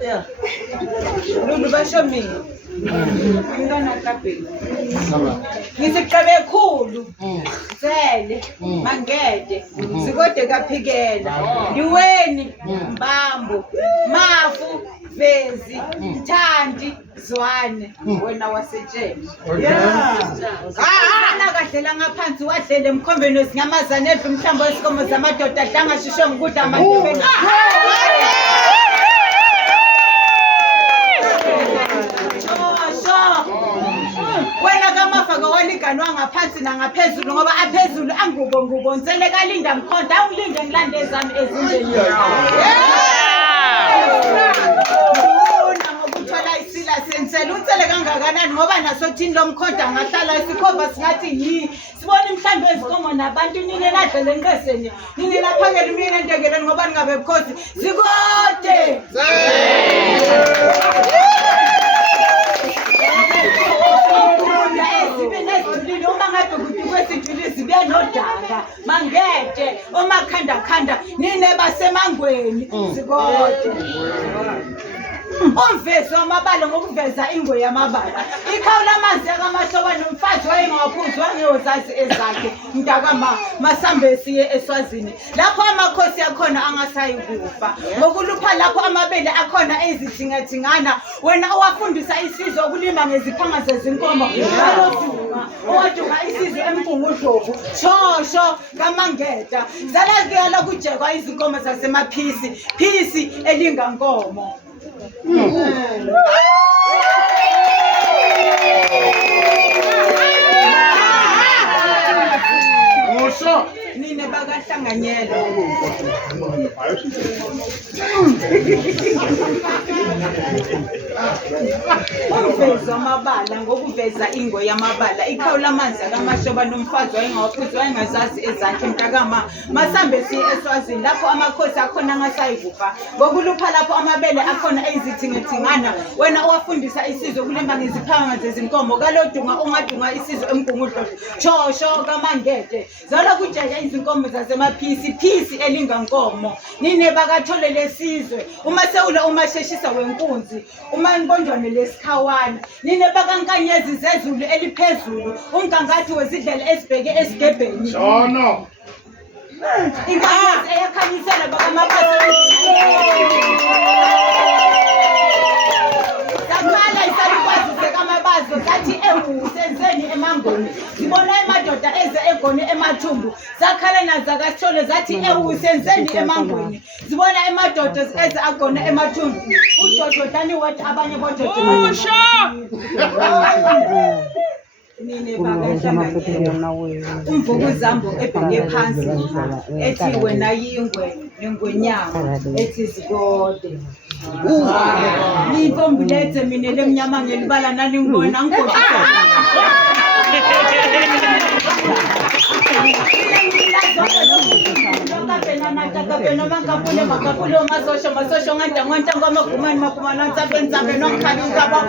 Yeah. Lulu basho mina. Ngingana kaphi. Ngisiqabe ekhulu. Zele, Mangede, Sikode kaphikela. Ndiweni, Mbambo, Mafu, Vezi, Thandi, Zwane, wena wasetshela. Yeah. Ana kadlela ngaphansi wadlela emkhombeni wesinyamazane edla umhlambo wesikomo zamadoda dlangashisho ngikudla amadebeni. Wena kamafaka waligani wangaphansi nangaphezulu ngoba aphezulu angubo nsele kalinda mkhonda angilinde ngilande ezami ezindeni. Ngokuthola isila sensela utsele kangakanani ngoba naso thini lomkhonda ngahlala isikhova singathi yi sibona imhlambi ezikomo nabantu nini ladlele enqeseni nini laphakela mina entengeleni ngoba ningabe because Sikode. Nodaka Mangede omakhanda nine basemangweni Sikode. Umvezi wamabala ngokuveza ingwe yamabala ikhawu lamanzi akaMahloba nomfazi wayengawaphuzwa ngeyozazi ezakhe mntakama Masambesi eSwazini lapho amakhosi akhona angasayi kufa ngokulupha lapho amabele akhona ezithingathingana wena owafundisa isizwe ukulima ngeziphanga zezinkomo ngalodunga owadunga isizwe eMpungudlovu shosho kaMangeda zalakela kujekwa izinkomo zasemaphisi phisi elingankomo. Nine bakahlanganyela umvezo wamabala ngokuveza ingwe yamabala ikhawu lamanzi akaMahloba nomfazi wayengawaphuzwa wayengazazi ezakhe mntakama Masambesi eSwazini lapho amakhosi akhona angasayi kufa ngokulupha lapho amabele akhona ezithingethingana wena owafundisa isizwe kulima ngeziphanga zezinkomo kalodunga ungadunga isizwe eMgungudlovu shosho kaMangede zalo kujeke izinkomo zasemaphisi phisi elingankomo nine bakathole lesizwe uma sewule umasheshisa wenkunzi uma inbonjwane lesikhawana nine bakankanyezi zezulu eliphezulu umgangathi wezidlele esibheke esigebheni Shono inkazi eyakhanyisela bakamaphathi zakhala isalikwazi sekamabazo zathi senzeni emangweni zibona emadoda eze egone emathumbu zakhala nazakathole zathi senzeni emangweni zibona emadoda eze agone emathumbu uJodani wathi abanye bododa nine bakahlanganyela umvukuzambo ebheke phansi ethi wena yingwe nengwenyama ethi Sikode nintombi lethe mina lemnyama ngelibala nani ngibona ngikhohlisa masosho nganta ngomagumani magumani ntsapeni ntsapeni nokhabi nkaba